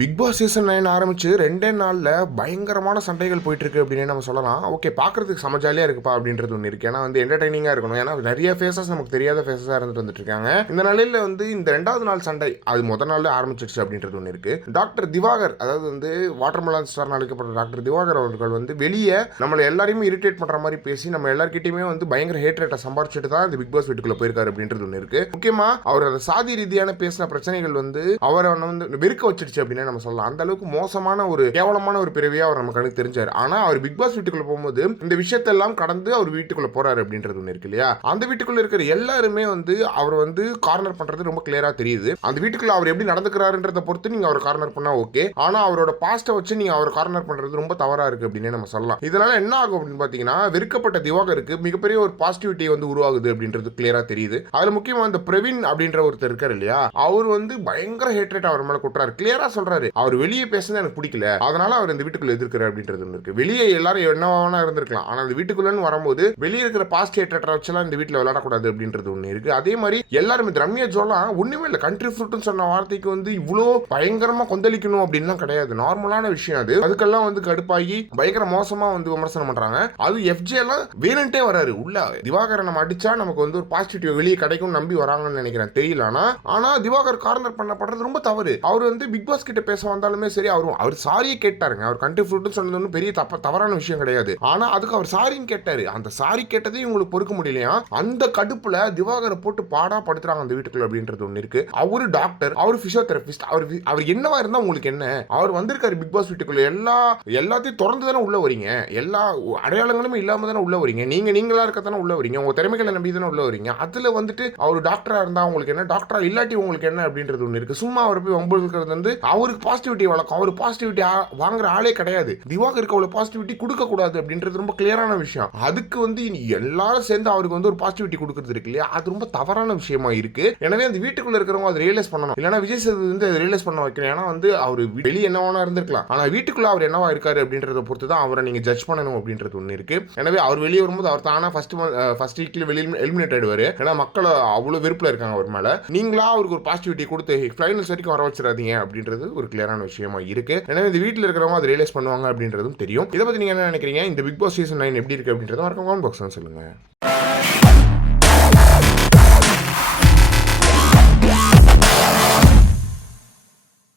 Big Boss season 9 ஆரம்பிச்சு 2 நாள்ல பயங்கரமான சண்டைகள் போயிட்டு இருக்கு அப்படின்னு நம்ம சொல்லலாம். ஓகே, பார்க்கறதுக்கு செம ஜாலியா இருக்குப்பா அப்படின்றது ஒன்று இருக்கு. ஏன்னா வந்து என்டர்டைனிங்கா இருக்கணும். ஏன்னா நிறைய ஃபேஸஸ் நமக்கு தெரியாத ஃபேஸஸா இருந்துட்டு வந்துட்டு இருக்காங்க. இந்த நிலையில வந்து இந்த 2வது நாள் சண்டை அது முதல் நாள்ல ஆரம்பிச்சிருச்சு அப்படின்றது ஒன்று இருக்கு. டாக்டர் திவாகர், அதாவது வந்து வாட்டர்மெலன் ஸ்டார் அழைக்கப்பட்ட டாக்டர் திவாகர் அவர்கள் வந்து வெளியே நம்மளை எல்லாரையுமே இரிட்டேட் பண்ற மாதிரி பேசி நம்ம எல்லார்கிட்டயுமே வந்து பயங்கர ஹேட்ரேட்டை சம்பாரிச்சுட்டு தான் இந்த பிக் பாஸ் வீட்டுக்குள்ள போயிருக்காரு அப்படின்றது ஒன்று இருக்கு. முக்கியமா அவர் அந்த சாதி ரீதியான பேசின பிரச்சனைகள் வந்து அவரை வந்து வெறுக்க வச்சிருச்சு அப்படின்னு நம்ம சொல்லலாம். அந்த அளவுக்கு மோசமான ஒரு கேவலமான ஒரு பிறவியா அவர் நம்ம கணக்கு தெரிஞ்சாரு. ஆனா அவர் பிக் பாஸ் வீட்டுக்குள்ள போகும்போது இந்த விஷயத்தெல்லாம் கடந்து அவர் வீட்டுக்குள்ள போறாரு அப்படின்றது ஒண்ணு இருக்கு இல்லையா. அந்த வீட்டுக்குள்ள இருக்கிற எல்லாருமே வந்து அவர் வந்து கார்னர் பண்றது ரொம்ப கிளியரா தெரியுது. அந்த வீட்டுக்குள்ள அவர் எப்படி நடந்துக்கிறாருன்றத பொறுத்து நீங்க அவர் கார்னர் பண்ணா ஓகே. ஆனா அவரோட பாஸ்ட வச்சு நீங்க அவர் கார்னர் பண்றது ரொம்ப தவறா இருக்கு அப்படின்னு நம்ம சொல்லலாம். இதனால என்ன ஆகும் அப்படின்னு பாத்தீங்கன்னா, வெறுக்கப்பட்ட திவாகருக்கு மிகப்பெரிய ஒரு பாசிட்டிவிட்டி வந்து உருவாகுது அப்படின்றது கிளியரா தெரியுது. அதுல முக்கியமா இந்த பிரவீன் அப்படின்ற ஒருத்தர் இருக்காரு இல்லையா, அவர் வந்து பயங்கர ஹேட்ரேட் அவர் மேல குட்டுறாரு. கிளியரா சொல்றாரு, அவர் வெளியே பேசுறது எனக்கு பிடிக்கல, அதனால அவர் இந்த வீட்டுக்குள்ள எதிர்க்கிறார் அப்படின்றது இருக்கு. வெளியே எல்லாரும் என்னவானா இருந்திருக்கலாம், ஆனா அந்த வீட்டுக்குள்ளன்னு வரும்போது வெளியே இருக்கிற பாஸ்ட் ஹேட்ரேட்டரை வச்செல்லாம் இந்த வீட்டுல விளையாடக்கூடாது அப்படின்றது ஒண்ணு இருக்கு. அதே மாதிரி எல்லாருமே ரம்யா ஜோலாம் ஒண்ணுமே இல்ல, கண்ட்ரி ஃப்ரூட்னு சொன்ன வார்த்தைக்கு வந்து இவ்வளோ பயங்கரமா கொந்தளிக்கணும் அப்படின்லாம் கிடையாது. நார்மலான விஷயம் அது. அதுக்கெல்லாம் வந்து கடுப்பாகி பயங்கர மோசமா வந்து விமர்சனம் பண்றாங்க. அது எஃப்ஜே எல்லாம் வேணுன்ட்டே வராரு உள்ள. திவாகரை நம்ம அடிச்சா நமக்கு வந்து ஒரு பாசிட்டிவ் வெளியே கிடைக்கும் நம்பி வராங்கன்னு நினைக்கிறேன், தெரியல. ஆனா திவாகர் கார்னர் பண்ணப்படுறது ரொம்ப தவறு. அவர் வந்து பிக் பாஸ் கிட்ட பேச வந்தாலுமே சரி, அவர் சாரியை கேட்டாருங்க. அவர் கண்ட்ரி ஃப்ரூட்னு சொன்னது ஒன்றும் பெரிய தவறான விஷயம் கிடையாது. ஆனா அதுக்கு அவர் சாரின்னு கேட்டாரு. அந்த சாரி கேட்டதையும் உங்களுக்கு பொறுக்க முடியலையா. அந்த கடுப்புல திவாகரை போட்டு பாடா படுத்துறாங்க அந்த வீட்டுக்குள்ள அப்படின்றது ஒண்ணு இருக்கு. அவரு டாக்டர், அவர் பிசியோதெரபிஸ்ட், அவர் என்னவா இருந்தா உங்களுக்கு என்ன? அவர் வந்திருக்காரு பிக் பாஸ் வீட்டுக்குள்ள, எல்லாத்தையும் திறந்து தானே உள்ள வரீங்க, எல்லா அடையாளங்களுமே இல்லாம தானே உள்ள வரீங்க, நீங்களா இருக்க தானே உள்ள வரீங்க, உங்க திறமைகளை நம்பி தானே உள்ள வரீங்க. அதுல வந்துட்டு அவர் டாக்டரா இருந்தா உங்களுக்கு என்ன, டாக்டரா இல்லாட்டி உங்களுக்கு என்ன அப்படின்றது ஒண்ணு இருக்கு. சும்மா அவர் போய் வம்புழுக்கிறது வந்து அவருக்கு பாசிட்டிவிட்டி வழக்கம். அவர் பாசிட்டிவிட்டி வாங்குற ஆளே கிடையாது. திவாகருக்கு அவ்வளவு பாசிட்டிவிட்டி கொடுக்க கூடாது அப்படின்றது ரொம்ப கிளியரான விஷயம். அதுக்கு வந்து எல்லாரும் சேர்ந்து அவருக்கு வந்து ஒரு பாசிட்டிவிட்டி கொடுக்கிறது இருக்கு இல்லையா, அது ரொம்ப தவறான விஷயமா இருக்கு. எனவே அந்த வீட்டுக்குள்ள இருக்கிறவங்க அதை ரியலைஸ் பண்ணணும். இல்லைன்னா விஜய் சேதுபதி வந்து அதை ரியலைஸ் பண்ண வைக்கிறேன். ஏன்னா வந்து அவர் வெளியே என்னவானா இருந்திருக்கலாம், ஆனா வீட்டுக்குள்ள அவர் என்னவா இருக்காரு அப்படின்றத பொறுத்து தான் அவரை நீங்க ஜட்ஜ் பண்ணணும் அப்படின்றது ஒண்ணு இருக்கு. எனவே அவர் வெளியே வரும்போது அவர் தானா ஃபர்ஸ்ட் வீக்ல வெளியே எலிமினேட் ஆயிடுவாரு. ஏன்னா மக்கள் அவ்வளவு வெறுப்புல இருக்காங்க அவர் மேல. நீங்களா அவருக்கு ஒரு பாசிட்டிவிட்டி கொடுத்து ஃபைனல்ஸ் வரைக்கும் வர வச்சிடாதீங்க அப்படின்றது ஒரு கிளியரான விஷயமா இருக்கு. எனவே இந்த வீட்டில் இருக்கிறவங்க அதை ரியலைஸ் பண்ணுவாங்க அப்படின்றதும் தெரியும். இதை பத்தி நீங்க என்ன நினைக்கிறீங்க? இந்த பிக் பாஸ் சீசன் 9 எப்படி இருக்கு அப்படின்றத மறக்காம கமெண்ட் பாக்ஸ்ல சொல்லுங்க.